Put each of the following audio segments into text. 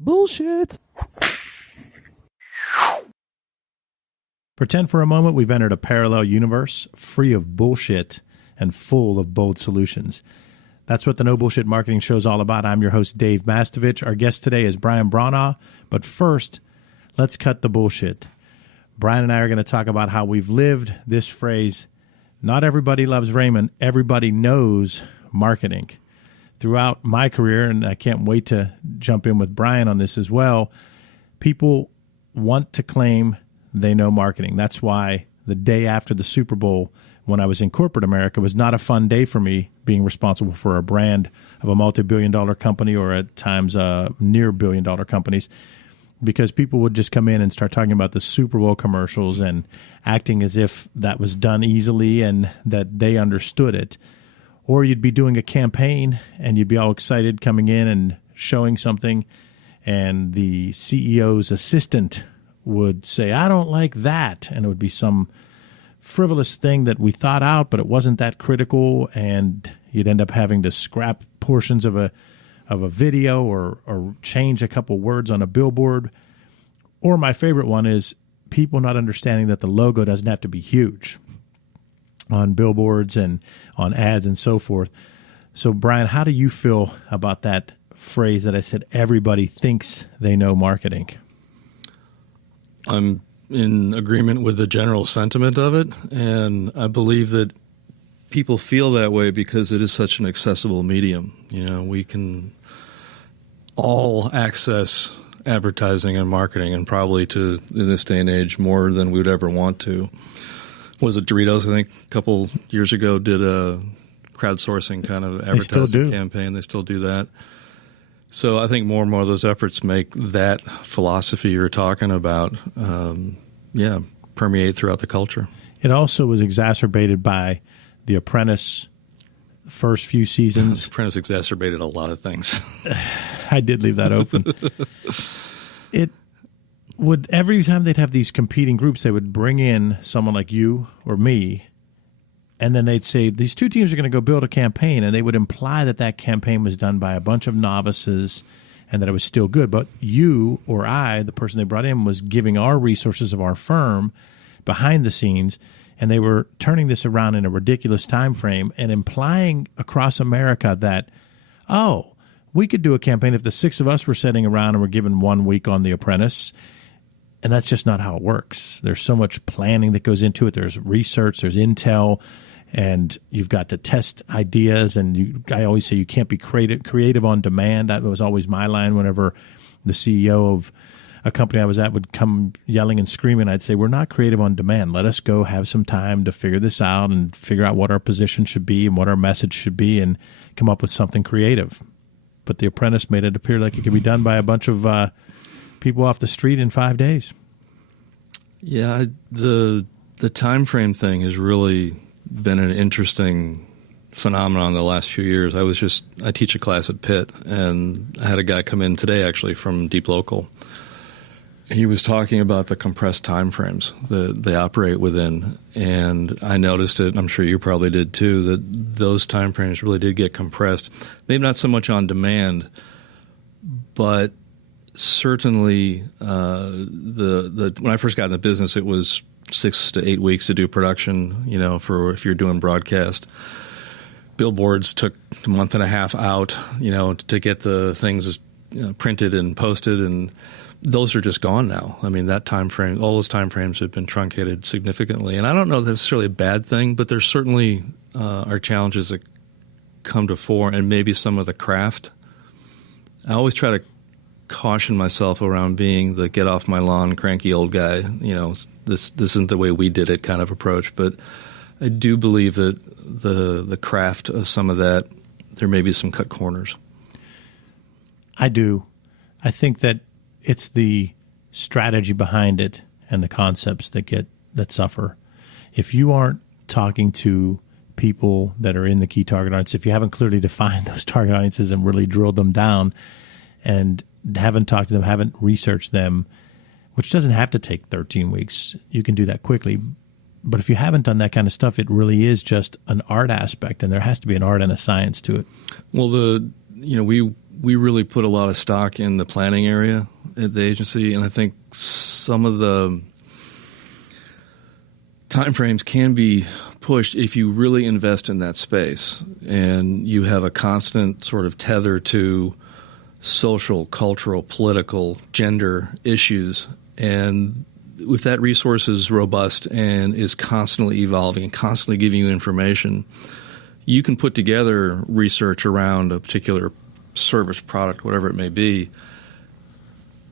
Bullshit. Pretend for a moment we've entered a parallel universe free of bullshit and full of bold solutions. That's what the No Bullshit Marketing Show is all about. I'm your host, Dave Mastovich. Our guest today is Brian Bronaugh. But first, let's cut the bullshit. Brian and I are going to talk about how we've lived this phrase, not everybody loves Raymond, everybody knows marketing. Throughout my career, and I can't wait to jump in with Brian on this as well, people want to claim they know marketing. That's why the day after the Super Bowl, when I was in corporate America, was not a fun day for me, being responsible for a brand of a multi-billion-dollar company, or at times near billion-dollar companies, because people would just come in and start talking about the Super Bowl commercials and acting as if that was done easily and that they understood it. Or you'd be doing a campaign and you'd be all excited coming in and showing something, and the CEO's assistant would say, "I don't like that." And it would be some frivolous thing that we thought out, but it wasn't that critical, and you'd end up having to scrap portions of a video or change a couple words on a billboard. Or my favorite one is people not understanding that the logo doesn't have to be huge on billboards and on ads and so forth. So, Brian, how do you feel about that phrase that I said, everybody thinks they know marketing? I'm in agreement with the general sentiment of it, and I believe that people feel that way because it is such an accessible medium. You know, we can all access advertising and marketing, and probably in this day and age, more than we would ever want to. Was it Doritos, I think, a couple years ago, did a crowdsourcing kind of advertising campaign. They still do that. So I think more and more of those efforts make that philosophy you're talking about, permeate throughout the culture. It also was exacerbated by The Apprentice first few seasons. The Apprentice exacerbated a lot of things. I did leave that open. It would, every time they'd have these competing groups, they would bring in someone like you or me, and then they'd say, these two teams are going to go build a campaign, and they would imply that that campaign was done by a bunch of novices and that it was still good. But you or I, the person they brought in, was giving our resources of our firm behind the scenes, and they were turning this around in a ridiculous time frame and implying across America that, oh, we could do a campaign if the six of us were sitting around and were given 1 week on The Apprentice. And that's just not how it works. There's so much planning that goes into it. There's research, there's intel, and you've got to test ideas. And I always say you can't be creative on demand. That was always my line whenever the CEO of a company I was at would come yelling and screaming. I'd say, we're not creative on demand. Let us go have some time to figure this out and figure out what our position should be and what our message should be and come up with something creative. But The Apprentice made it appear like it could be done by a bunch of people off the street in 5 days. Yeah, the time frame thing has really been an interesting phenomenon the last few years. I teach a class at Pitt, and I had a guy come in today actually from Deep Local. He was talking about the compressed time frames that they operate within, and I noticed it, and I'm sure you probably did too, that those time frames really did get compressed. Maybe not so much on demand, but certainly when I first got in the business, it was 6 to 8 weeks to do production, for if you're doing broadcast. Billboards took a month and a half out, to get the things printed and posted, and those are just gone now. I mean, that time frame, all those time frames have been truncated significantly. And I don't know if that's necessarily a bad thing, but there certainly are challenges that come to fore, and maybe some of the craft. I always try to caution myself around being the get off my lawn cranky old guy. This isn't the way we did it kind of approach. But I do believe that the craft of some of that, there may be some cut corners. I do. I think that it's the strategy behind it and the concepts that suffer. If you aren't talking to people that are in the key target audience, if you haven't clearly defined those target audiences and really drilled them down and haven't talked to them, haven't researched them, which doesn't have to take 13 weeks. You can do that quickly. But if you haven't done that kind of stuff, it really is just an art aspect, and there has to be an art and a science to it. Well, we we really put a lot of stock in the planning area at the agency, and I think some of the timeframes can be pushed if you really invest in that space and you have a constant sort of tether to social, cultural, political, gender issues. And if that resource is robust and is constantly evolving and constantly giving you information, you can put together research around a particular service, product, whatever it may be,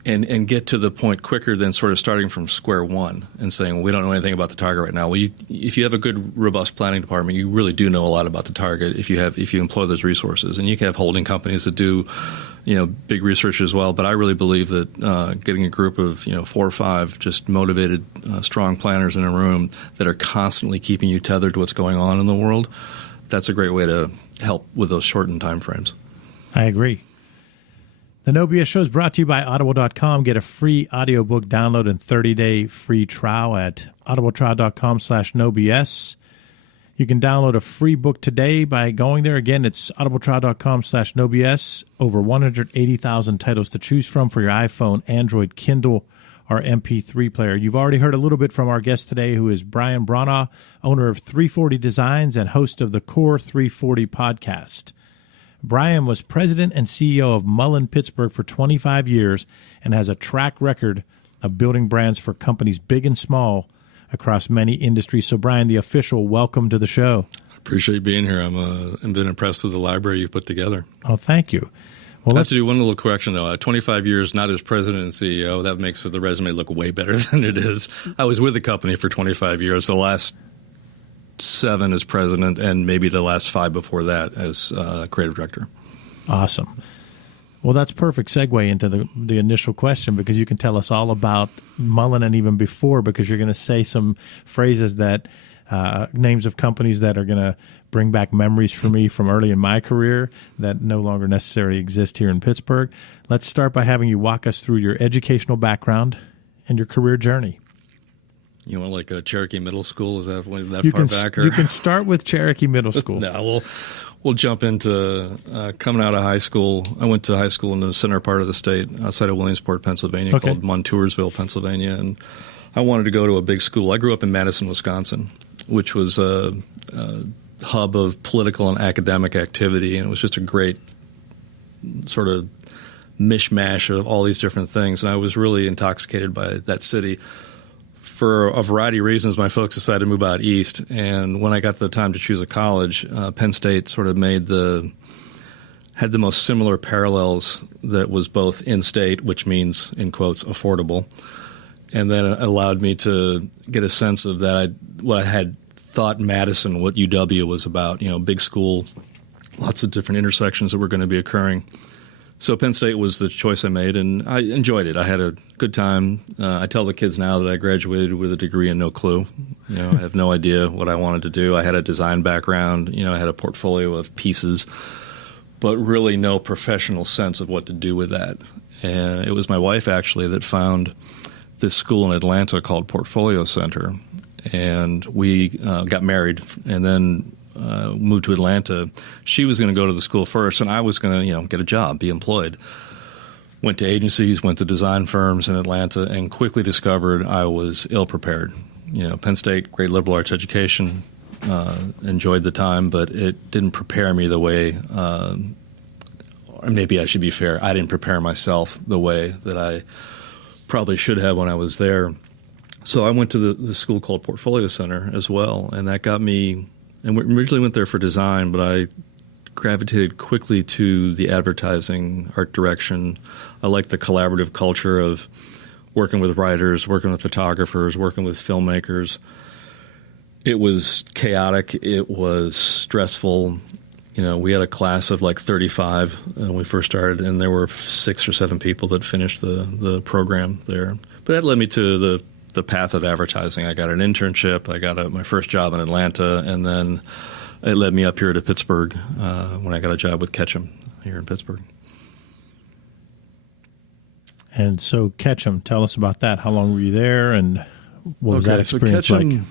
and get to the point quicker than sort of starting from square one and saying, well, we don't know anything about the target right now. Well, if you have a good, robust planning department, you really do know a lot about the target if you employ those resources. And you can have holding companies that do, big research as well. But I really believe that getting a group of, 4 or 5 just motivated, strong planners in a room that are constantly keeping you tethered to what's going on in the world, that's a great way to help with those shortened time frames. I agree. The No BS Show is brought to you by Audible.com. Get a free audiobook download and 30-day free trial at audibletrial.com/NoBS. You can download a free book today by going there. Again, it's audibletrial.com/NoBS. Over 180,000 titles to choose from for your iPhone, Android, Kindle, or MP3 player. You've already heard a little bit from our guest today, who is Brian Bronaugh, owner of 340 Designs and host of the Core 340 podcast. Brian was president and CEO of Mullen Pittsburgh for 25 years and has a track record of building brands for companies big and small across many industries. So, Brian, the official welcome to the show. I appreciate being here. I've been impressed with the library you've put together. Oh, thank you. Well, I have to do one little correction, though. 25 years, not as president and CEO. That makes the resume look way better than it is. I was with the company for 25 years. The last 7 as president, and maybe the last 5 before that as creative director. Awesome. Well, that's perfect segue into the initial question, because you can tell us all about Mullen and even before, because you're going to say some phrases that names of companies that are going to bring back memories for me from early in my career that no longer necessarily exist here in Pittsburgh. Let's start by having you walk us through your educational background and your career journey. You want like a Cherokee Middle School? Is that you far can, back? Or? You can start with Cherokee Middle School. No, we'll jump into coming out of high school. I went to high school in the center part of the state, outside of Williamsport, Pennsylvania, called Montoursville, Pennsylvania, and I wanted to go to a big school. I grew up in Madison, Wisconsin, which was a hub of political and academic activity, and it was just a great sort of mishmash of all these different things, and I was really intoxicated by that city. For a variety of reasons, my folks decided to move out east, and when I got the time to choose a college, Penn State sort of had the most similar parallels that was both in-state, which means, in quotes, affordable, and then it allowed me to get a sense of what I had thought Madison, what UW was about, big school, lots of different intersections that were going to be occurring. So Penn State was the choice I made, and I enjoyed it. I had a good time. I tell the kids now that I graduated with a degree and no clue. I have no idea what I wanted to do. I had a design background. I had a portfolio of pieces, but really no professional sense of what to do with that. And it was my wife, actually, that found this school in Atlanta called Portfolio Center. And we got married, and then moved to Atlanta. She was going to go to the school first, and I was going to, get a job, be employed. Went to agencies, went to design firms in Atlanta, and quickly discovered I was ill-prepared. Penn State, great liberal arts education, enjoyed the time, but it didn't prepare me the way, or maybe I should be fair, I didn't prepare myself the way that I probably should have when I was there. So I went to the school called Portfolio Center as well, and that got me. And we originally went there for design, but I gravitated quickly to the advertising, art direction. I liked the collaborative culture of working with writers, working with photographers, working with filmmakers. It was chaotic. It was stressful. We had a class of like 35 when we first started, and there were 6 or 7 people that finished the program there. But that led me to the path of advertising. I got an internship. I got my first job in Atlanta, and then it led me up here to Pittsburgh when I got a job with Ketchum here in Pittsburgh. And so Ketchum, tell us about that. How long were you there, and what was that experience Ketchum,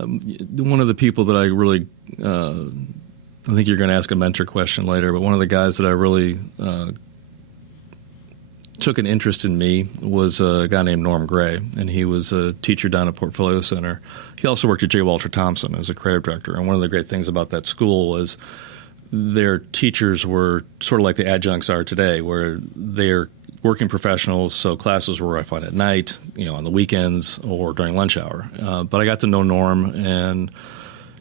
like? One of the people that I really I think you're going to ask a mentor question later, but one of the guys that I really took an interest in me was a guy named Norm Gray, and he was a teacher down at Portfolio Center. He also worked at J. Walter Thompson as a creative director, and one of the great things about that school was their teachers were sort of like the adjuncts are today, where they're working professionals, so classes were, I find, at night, on the weekends or during lunch hour. But I got to know Norm and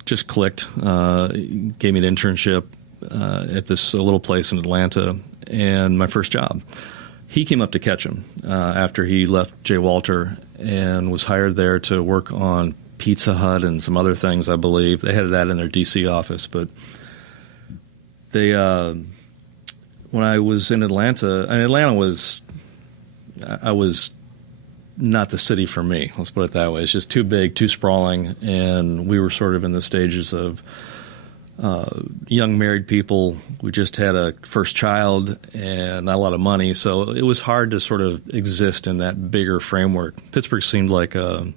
just clicked, gave me an internship at this little place in Atlanta, and my first job. He came up to Ketchum after he left J. Walter and was hired there to work on Pizza Hut and some other things, I believe. They had that in their D.C. office. But they, when I was in Atlanta, I was not the city for me. Let's put it that way. It's just too big, too sprawling, and we were sort of in the stages of young married people. We just had a first child and not a lot of money, so it was hard to sort of exist in that bigger framework. Pittsburgh seemed like a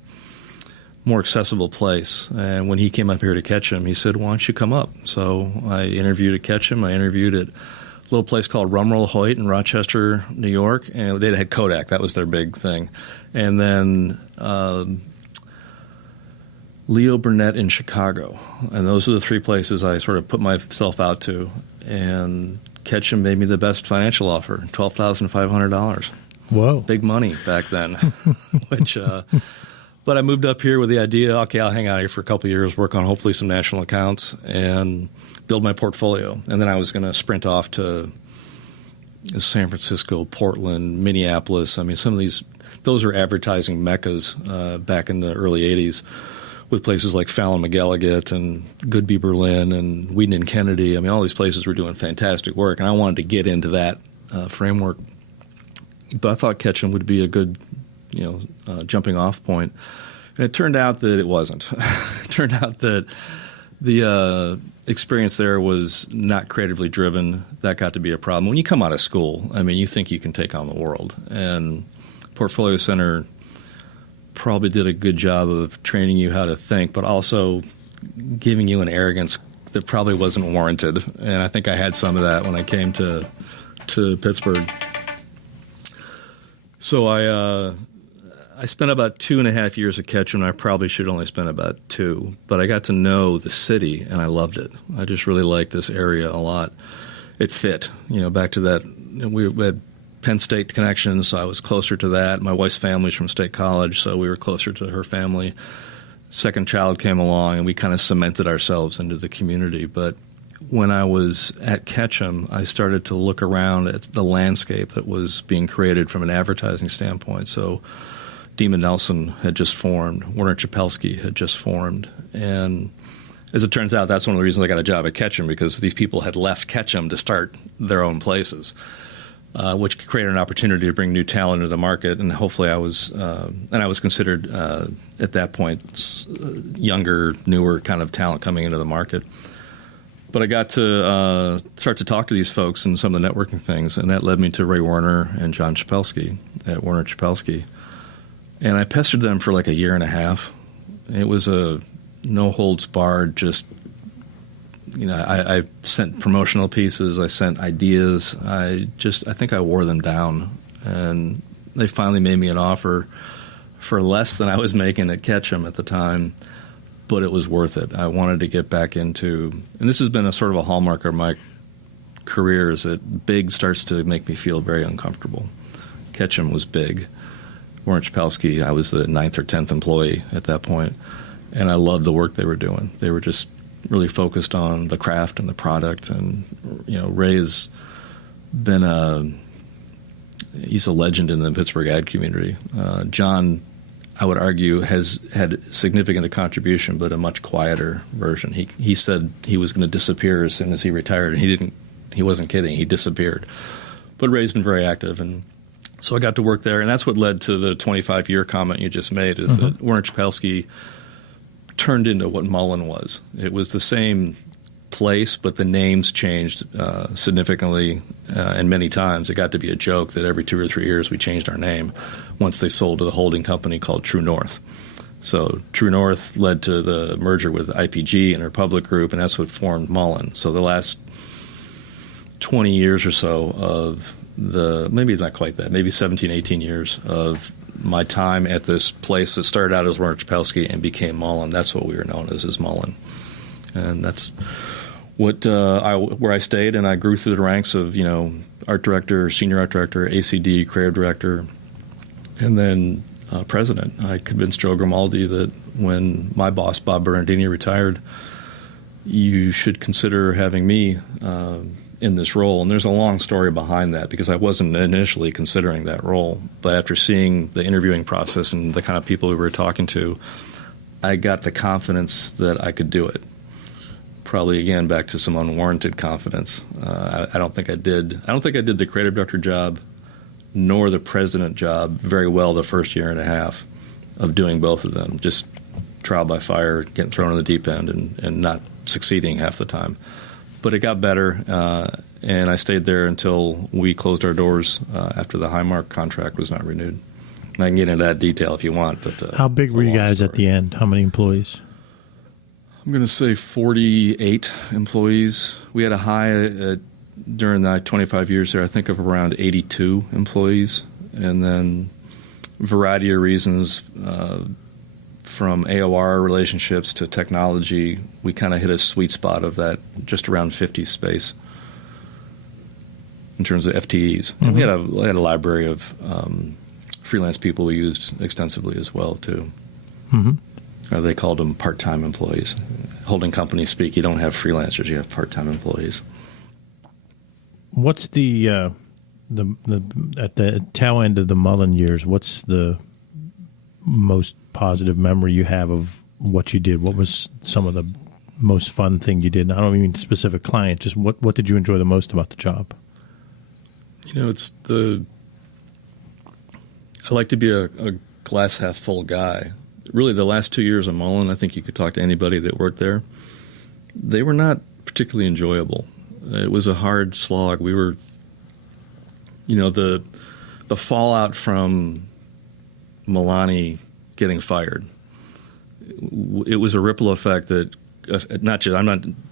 more accessible place, and when he came up here to Ketchum, he said, "Why don't you come up?" So I interviewed at Ketchum. I interviewed at a little place called Rumroll Hoyt in Rochester, New York, and they had Kodak. That was their big thing. And then Leo Burnett in Chicago. And those are the three places I sort of put myself out to. And Ketchum made me the best financial offer, $12,500. Whoa. Big money back then. But I moved up here with the idea, okay, I'll hang out here for a couple of years, work on hopefully some national accounts, and build my portfolio. And then I was going to sprint off to San Francisco, Portland, Minneapolis. I mean, some of those are advertising meccas back in the early 80s. With places like Fallon McGilligan and Goodby Berlin and Wheaton and Kennedy. I mean, all these places were doing fantastic work, and I wanted to get into that framework. But I thought Ketchum would be a good, jumping off point. And it turned out that it wasn't. It turned out that the experience there was not creatively driven. That got to be a problem. When you come out of school, I mean, you think you can take on the world. And Portfolio Center probably did a good job of training you how to think, but also giving you an arrogance that probably wasn't warranted. And I think I had some of that when I came to Pittsburgh. So I spent about 2.5 years at Ketchum. I probably should only spend about 2, but I got to know the city, and I loved it. I just really liked this area a lot. It fit, back to that. We had Penn State connections, so I was closer to that. My wife's family's from State College, so we were closer to her family. Second child came along, and we kind of cemented ourselves into the community. But when I was at Ketchum, I started to look around at the landscape that was being created from an advertising standpoint. So Demon Nelson had just formed. Warner Chapelsky had just formed. And as it turns out, that's one of the reasons I got a job at Ketchum, because these people had left Ketchum to start their own places. Which created an opportunity to bring new talent into the market, and hopefully I was considered at that point younger, newer kind of talent coming into the market. But I got to start to talk to these folks and some of the networking things, and that led me to Ray Warner and John Chapelsky at Warner Chapelsky, and I pestered them for like a year and a half. It was a no holds barred, just. I sent promotional pieces. I sent ideas. I think I wore them down, and they finally made me an offer for less than I was making at Ketchum at the time, but it was worth it. I wanted to get back into, and this has been a sort of a hallmark of my career, is that big starts to make me feel very uncomfortable. Ketchum was big. Warren Chapelsky, I was the 9th or 10th employee at that point, and I loved the work they were doing. They were just really focused on the craft and the product, and Ray's been he's a legend in the Pittsburgh ad community. John, I would argue, has had significant contribution, but a much quieter version. He said he was going to disappear as soon as he retired, and he wasn't kidding. He disappeared. But Ray's been very active, and so I got to work there, and that's what led to the 25-year comment you just made, is that Warren Chapelsky turned into what Mullen was. It was the same place, but the names changed significantly, and many times it got to be a joke that every 2 or 3 years we changed our name once they sold to the holding company called True North. So True North led to the merger with IPG and Republic Group, and that's what formed Mullen. So the last 20 years or so of maybe not quite that, maybe 17, 18 years of my time at this place that started out as Werner Chapelski and became Mullen. That's what we were known as Mullen. And that's what where I stayed, and I grew through the ranks of, art director, senior art director, ACD, creative director, and then president. I convinced Joe Grimaldi that when my boss, Bob Bernardini, retired, you should consider having me in this role. And there's a long story behind that, because I wasn't initially considering that role. But after seeing the interviewing process and the kind of people we were talking to, I got the confidence that I could do it. Probably, again, back to some unwarranted confidence. I don't think I did. I don't think I did the creative director job nor the president job very well the first year and a half of doing both of them. Just trial by fire, getting thrown in the deep end and not succeeding half the time. But it got better, and I stayed there until we closed our doors after the Highmark contract was not renewed. And I can get into that detail if you want. But how big were you guys at the end? How many employees? I'm going to say 48 employees. We had a high during the 25 years there, I think, of around 82 employees. And then a variety of reasons, from AOR relationships to technology, we kind of hit a sweet spot of that just around 50 space in terms of FTEs. Mm-hmm. We had a library of freelance people we used extensively as well, too. Mm-hmm. They called them part-time employees. Holding company speak, you don't have freelancers, you have part-time employees. What's the at the tail end of the Mullen years, what's the most positive memory you have of what you did? What was some of the most fun thing you did? I don't mean specific client, just what did you enjoy the most about the job? I like to be a glass half full guy. Really, the last 2 years of Mullen, I think you could talk to anybody that worked there. They were not particularly enjoyable. It was a hard slog. We were, the fallout from Milani getting fired. It was a ripple effect that, I'm not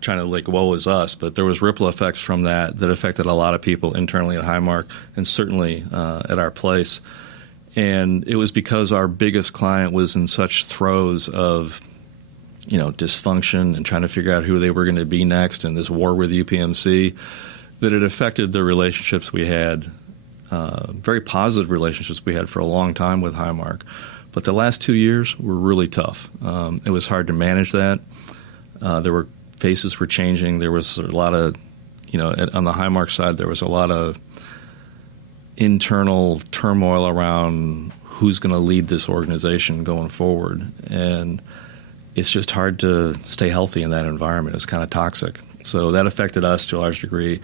trying to woe is us, but there was ripple effects from that affected a lot of people internally at Highmark and certainly at our place. And it was because our biggest client was in such throes of, dysfunction and trying to figure out who they were going to be next and this war with UPMC, that it affected the relationships we had, very positive relationships we had for a long time with Highmark. But the last 2 years were really tough. It was hard to manage that. Faces were changing. There was a lot of, on the Highmark side, there was a lot of internal turmoil around who's going to lead this organization going forward. And it's just hard to stay healthy in that environment. It's kind of toxic. So that affected us to a large degree.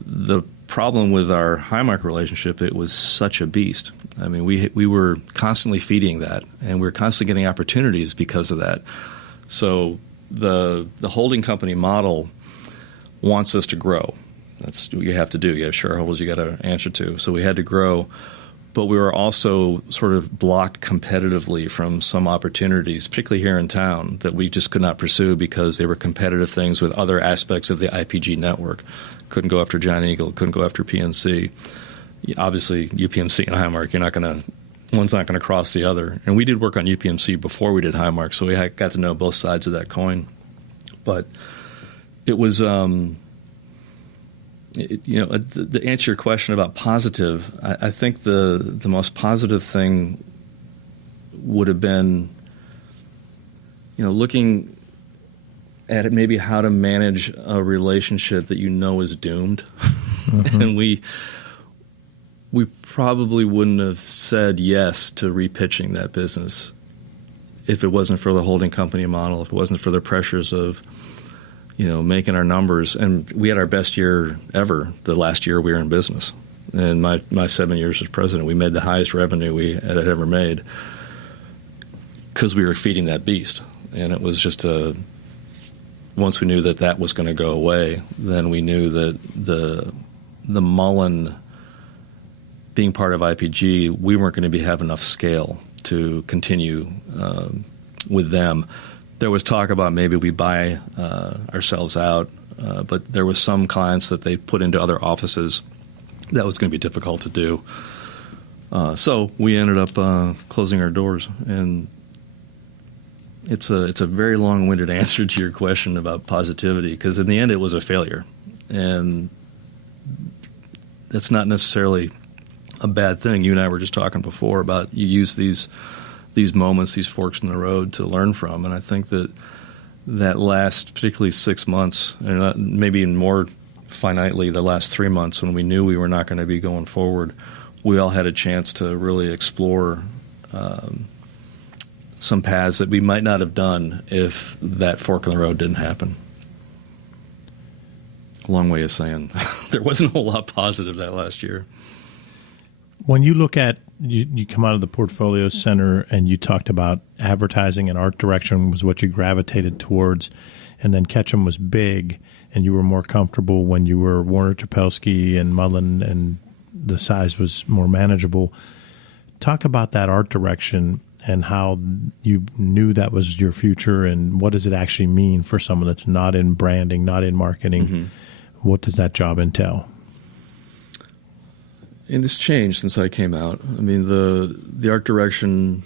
The problem with our Highmark relationship, it was such a beast. I mean, we were constantly feeding that, and we were constantly getting opportunities because of that. So the holding company model wants us to grow. That's what you have to do. You have shareholders you got to answer to. So we had to grow, but we were also sort of blocked competitively from some opportunities, particularly here in town, that we just could not pursue because they were competitive things with other aspects of the IPG network. Couldn't go after Giant Eagle, couldn't go after PNC. Obviously, UPMC and Highmark, one's not going to cross the other. And we did work on UPMC before we did Highmark, so we got to know both sides of that coin. But it was... to answer your question about positive, I think the most positive thing would have been, looking at it, maybe how to manage a relationship that is doomed. Mm-hmm. And we probably wouldn't have said yes to repitching that business if it wasn't for the holding company model, if it wasn't for the pressures of making our numbers. And we had our best year ever the last year we were in business. In my 7 years as president, we made the highest revenue we had ever made because we were feeding that beast. And it was just once we knew that was going to go away, then we knew that the Mullen being part of IPG, we weren't going to have enough scale to continue with them. There was talk about maybe we buy ourselves out, but there was some clients that they put into other offices. That was going to be difficult to do. So we ended up closing our doors. And it's a very long-winded answer to your question about positivity, because in the end it was a failure. And that's not necessarily a bad thing. You and I were just talking before about you use these moments, these forks in the road to learn from. And I think that last particularly 6 months, and maybe even more finitely the last 3 months when we knew we were not going to be going forward, we all had a chance to really explore some paths that we might not have done if that fork in the road didn't happen. A long way of saying there wasn't a whole lot positive that last year. When you look at, you come out of the Portfolio Center and you talked about advertising and art direction was what you gravitated towards, and then Ketchum was big and you were more comfortable when you were Warner Chapelsky and Mullen and the size was more manageable. Talk about that art direction and how you knew that was your future, and what does it actually mean for someone that's not in branding, not in marketing? Mm-hmm. What does that job entail? And it's changed since I came out. I mean, the art direction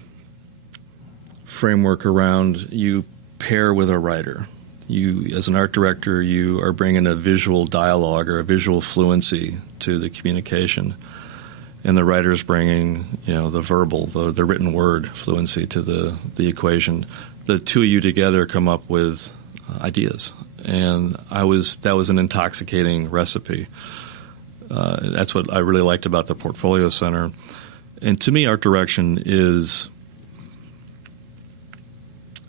framework around you pair with a writer. You, as an art director, you are bringing a visual dialogue or a visual fluency to the communication, and the writer's bringing, the verbal, the written word fluency to the equation. The two of you together come up with ideas, and that was an intoxicating recipe. That's what I really liked about the Portfolio Center. And to me, art direction is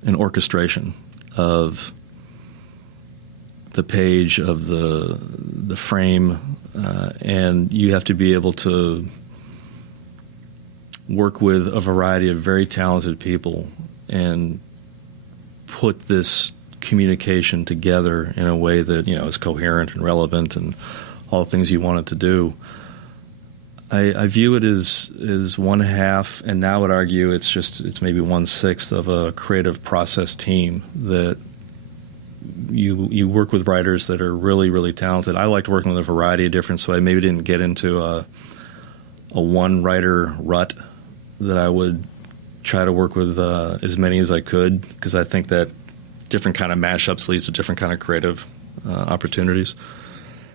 an orchestration of the page, of the frame, and you have to be able to work with a variety of very talented people and put this communication together in a way that is coherent and relevant and all the things you want it to do. I view it as one half, and now I would argue it's maybe 1/6 of a creative process team that you work with writers that are really, really talented. I liked working with a variety of different, so I maybe didn't get into a one writer rut, that I would try to work with as many as I could, because I think that different kind of mashups leads to different kind of creative opportunities.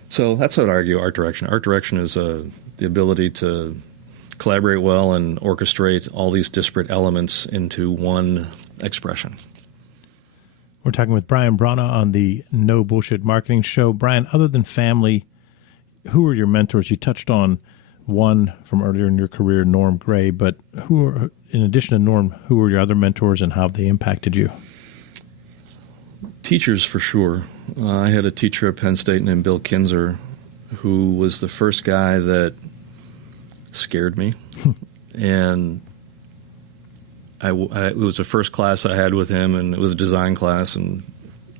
So that's what I'd argue art direction. Art direction is the ability to collaborate well and orchestrate all these disparate elements into one expression. We're talking with Brian Bronaugh on the No Bullshit Marketing Show. Brian, other than family, who are your mentors? You touched on one from earlier in your career, Norm Gray, but in addition to Norm, who are your other mentors and how have they impacted you? Teachers, for sure. I had a teacher at Penn State named Bill Kinzer, who was the first guy that scared me. And it was the first class I had with him, and it was a design class, and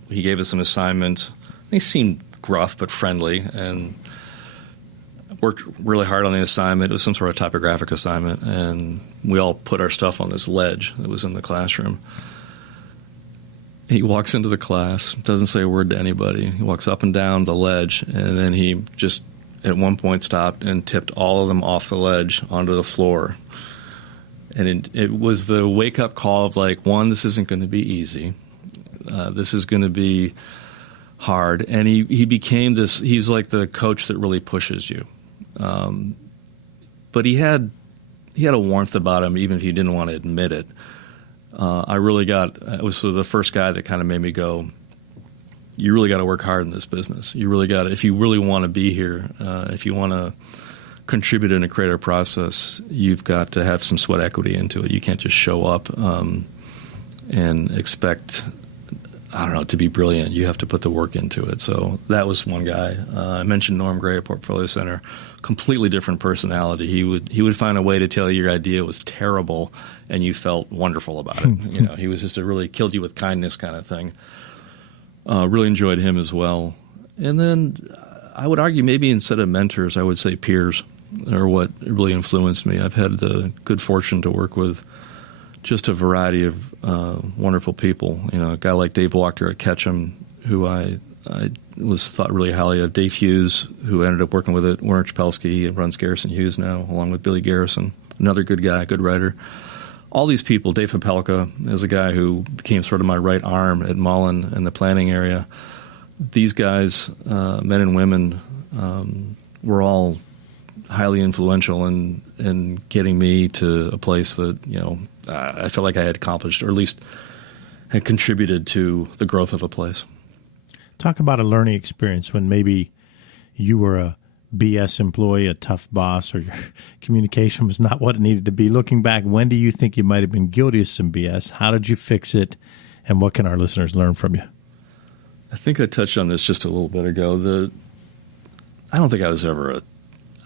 he gave us an assignment. He seemed gruff but friendly, and worked really hard on the assignment. It was some sort of typographic assignment, and we all put our stuff on this ledge that was in the classroom. He walks into the class, doesn't say a word to anybody. He walks up and down the ledge, and then he just at one point stopped and tipped all of them off the ledge onto the floor. And it was the wake-up call of like, one, this isn't going to be easy. This is going to be hard. And he became this, he's like the coach that really pushes you. But he had a warmth about him, even if he didn't want to admit it. It was the first guy that kind of made me go, you really got to work hard in this business. You really got to, if you really want to be here, if you want to contribute in a creative process, you've got to have some sweat equity into it. You can't just show up and expect, to be brilliant. You have to put the work into it. So that was one guy. I mentioned Norm Gray at Portfolio Center. Completely different personality. He would find a way to tell you your idea was terrible, and you felt wonderful about it. He was just a really killed you with kindness kind of thing. Really enjoyed him as well. And then I would argue maybe instead of mentors, I would say peers are what really influenced me. I've had the good fortune to work with just a variety of wonderful people. You know, a guy like Dave Walker at Ketchum, who I was thought really highly of. Dave Hughes, who ended up working with it. Werner Chapelski, he runs Garrison Hughes now, along with Billy Garrison, another good guy, good writer. All these people, Dave Popelka is a guy who became sort of my right arm at Mullen in the planning area. These guys, men and women, were all highly influential in getting me to a place that, you know, I felt like I had accomplished, or at least had contributed to the growth of a place. Talk about a learning experience when maybe you were a BS employee, a tough boss, or your communication was not what it needed to be. Looking back, when do you think you might have been guilty of some BS? How did you fix it? And what can our listeners learn from you? I think I touched on this just a little bit ago. I don't think I was ever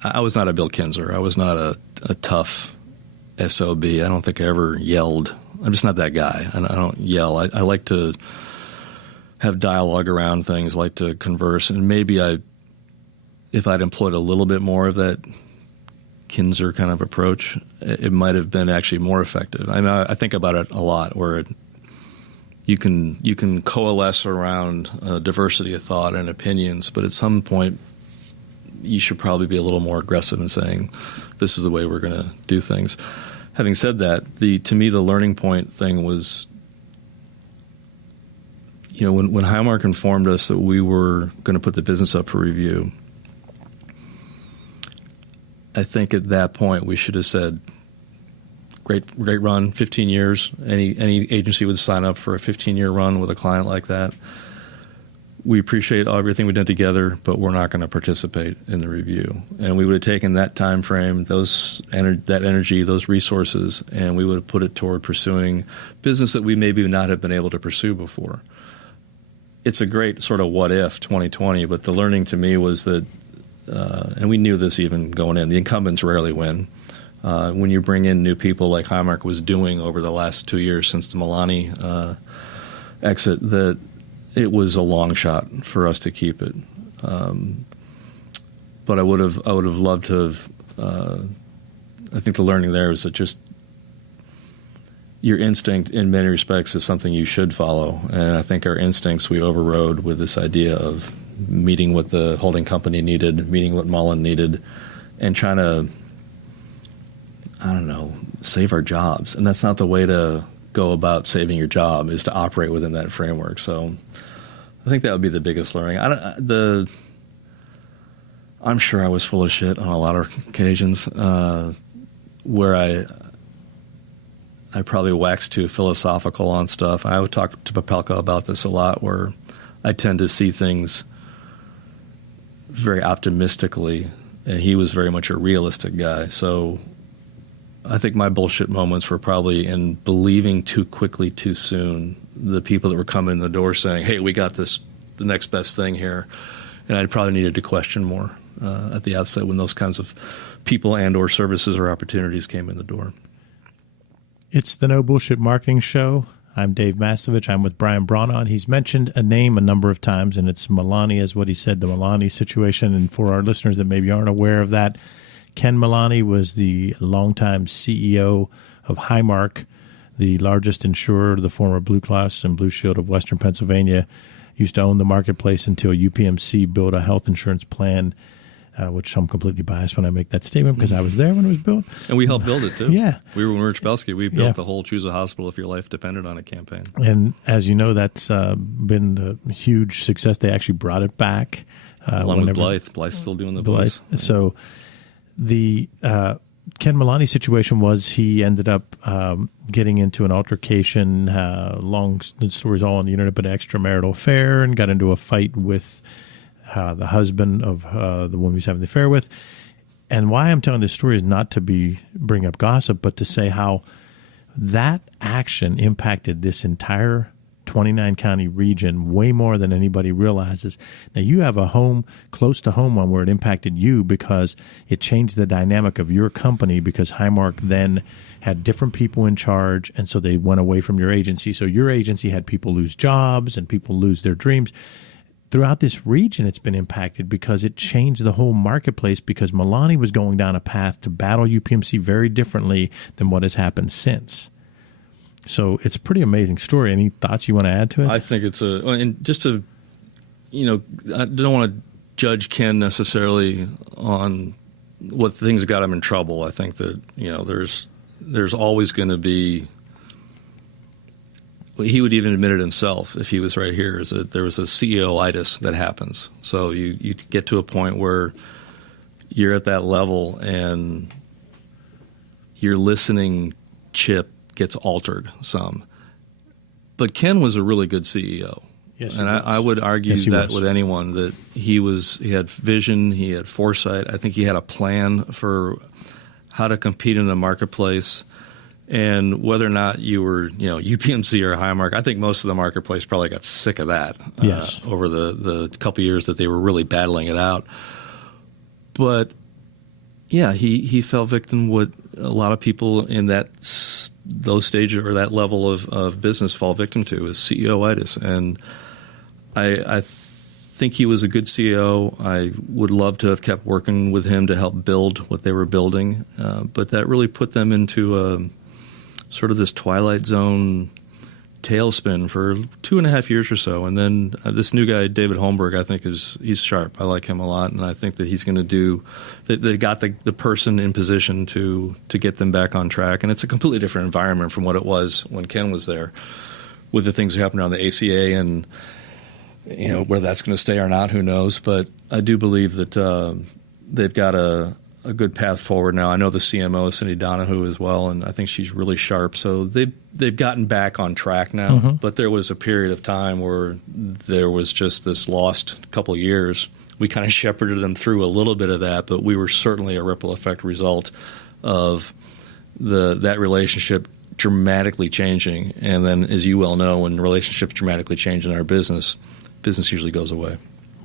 I was not a Bill Kinzer. I was not a tough SOB. I don't think I ever yelled. I'm just not that guy. I don't yell. I like to have dialogue around things, like to converse, and maybe if I'd employed a little bit more of that Kinzer kind of approach, it might have been actually more effective. I mean, I think about it a lot, where you can coalesce around diversity of thought and opinions, but at some point you should probably be a little more aggressive in saying, this is the way we're going to do things. Having said that, to me, the learning point thing was, you know, when Highmark informed us that we were going to put the business up for review, I think at that point we should have said, great run, 15 years. Any agency would sign up for a 15-year run with a client like that. We appreciate everything we did together, but we're not going to participate in the review. And we would have taken that time frame, that energy, those resources, and we would have put it toward pursuing business that we maybe not have been able to pursue before. It's a great sort of what if 2020, but the learning to me was that, and we knew this even going in, the incumbents rarely win. When you bring in new people like Highmark was doing over the last 2 years since the Milani exit, that it was a long shot for us to keep it. But I would have loved to have. I think the learning there is that just your instinct, in many respects, is something you should follow. And I think our instincts we overrode with this idea of meeting what the holding company needed, meeting what Mullen needed, and trying to, I don't know, save our jobs. And that's not the way to go about saving your job, is to operate within that framework. So I think that would be the biggest learning. I'm sure I was full of shit on a lot of occasions, where I probably waxed too philosophical on stuff. I would talk to Popelka about this a lot, where I tend to see things very optimistically, and he was very much a realistic guy. So I think my bullshit moments were probably in believing too quickly, too soon, the people that were coming in the door saying, hey, we got this, the next best thing here. And I probably needed to question more at the outset when those kinds of people and or services or opportunities came in the door. It's the No Bullshit Marketing Show. I'm Dave Mastovich. I'm with Brian Bronaugh. He's mentioned a name a number of times, and it's Milani, is what he said, the Milani situation. And for our listeners that maybe aren't aware of that, Ken Milani was the longtime CEO of Highmark, the largest insurer, the former Blue Cross and Blue Shield of Western Pennsylvania. Used to own the marketplace until UPMC built a health insurance plan, which I'm completely biased when I make that statement because I was there when it was built. And we helped build it, too. Yeah. We were Werner Chapelski. We built the whole Choose a Hospital If Your Life Depended on a campaign. And as you know, that's been the huge success. They actually brought it back. Along with Blythe. Blythe's still doing the Blythe. So the Ken Milani situation was he ended up getting into an altercation, long stories all on the internet, but an extramarital affair, and got into a fight with the husband of the woman he's having the affair with. And why I'm telling this story is not to bring up gossip, but to say how that action impacted this entire 29-county region way more than anybody realizes. Now, you have a home, close to home one, where it impacted you because it changed the dynamic of your company, because Highmark then had different people in charge, and so they went away from your agency. So your agency had people lose jobs and people lose their dreams. Throughout this region, it's been impacted because it changed the whole marketplace, because Milani was going down a path to battle UPMC very differently than what has happened since. So it's a pretty amazing story. Any thoughts you want to add to it? I think it's and just to, I don't want to judge Ken necessarily on what things got him in trouble. I think that, there's always going to be, he would even admit it himself if he was right here, is that there was a CEO-itis that happens. So you get to a point where you're at that level and your listening chip gets altered some. But Ken was a really good CEO. Yes, and I would argue that with anyone, that he had vision, he had foresight. I think he had a plan for how to compete in the marketplace. And whether or not you were, UPMC or Highmark, I think most of the marketplace probably got sick of that over the couple of years that they were really battling it out. But, yeah, he fell victim what a lot of people in those stages or that level of business fall victim to, is CEO-itis. And I think he was a good CEO. I would love to have kept working with him to help build what they were building. But that really put them into sort of this Twilight Zone tailspin for 2.5 years or so. And then this new guy, David Holmberg, I think he's sharp. I like him a lot, and I think that he's going to they got the person in position to get them back on track. And it's a completely different environment from what it was when Ken was there, with the things that happened around the ACA and, whether that's going to stay or not, who knows. But I do believe that they've got a good path forward now. I know the CMO, Cindy Donahue, as well, and I think she's really sharp. So they've gotten back on track now. Mm-hmm. But there was a period of time where there was just this lost couple of years. We kind of shepherded them through a little bit of that, but we were certainly a ripple effect result of that relationship dramatically changing. And then, as you well know, when relationships dramatically change in our business usually goes away.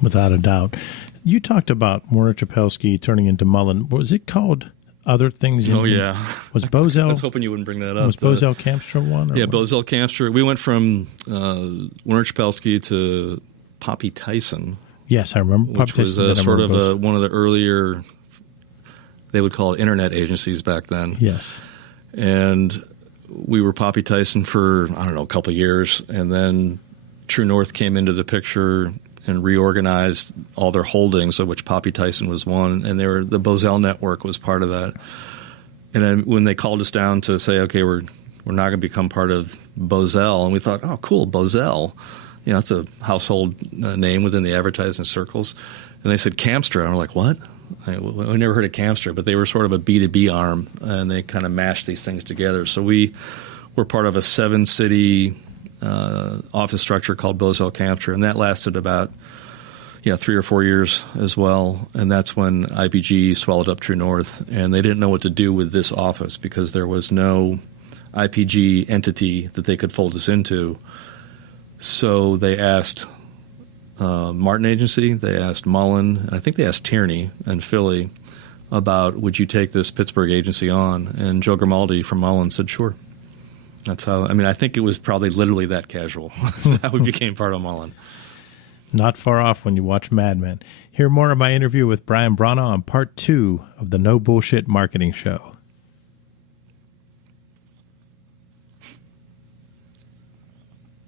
Without a doubt. You talked about Warner Chapelski turning into Mullen. Was it called other things? Yeah. Was Bozell? I was hoping you wouldn't bring that up. Was Bozell Campstra one? Yeah, Bozell Campstra. We went from Warner Chapelski to Poppy Tyson. Yes, I remember. Which was sort of one of the earlier, they would call it internet agencies back then. Yes. And we were Poppy Tyson for, a couple of years. And then True North came into the picture and reorganized all their holdings, of which Poppy Tyson was one, and the Bozell network was part of that. And then when they called us down to say, okay, we're not going to become part of Bozell, and we thought, oh, cool, Bozell. It's a household name within the advertising circles. And they said Campstra, and we're like, what? We never heard of Campstra, but they were sort of a B2B arm, and they kind of mashed these things together. So we were part of a 7-city office structure called Bozell Campstra, and that lasted about 3 or 4 years as well. And that's when IPG swallowed up True North, and they didn't know what to do with this office because there was no IPG entity that they could fold us into. So they asked Martin Agency, they asked Mullen, and I think they asked Tierney and Philly about, would you take this Pittsburgh agency on? And Joe Grimaldi from Mullen said, sure. That's how, I think it was probably literally that casual. That's how we became part of Mullen. Not far off when you watch Mad Men. Hear more of my interview with Brian Bronaugh on part 2 of the No Bullshit Marketing Show.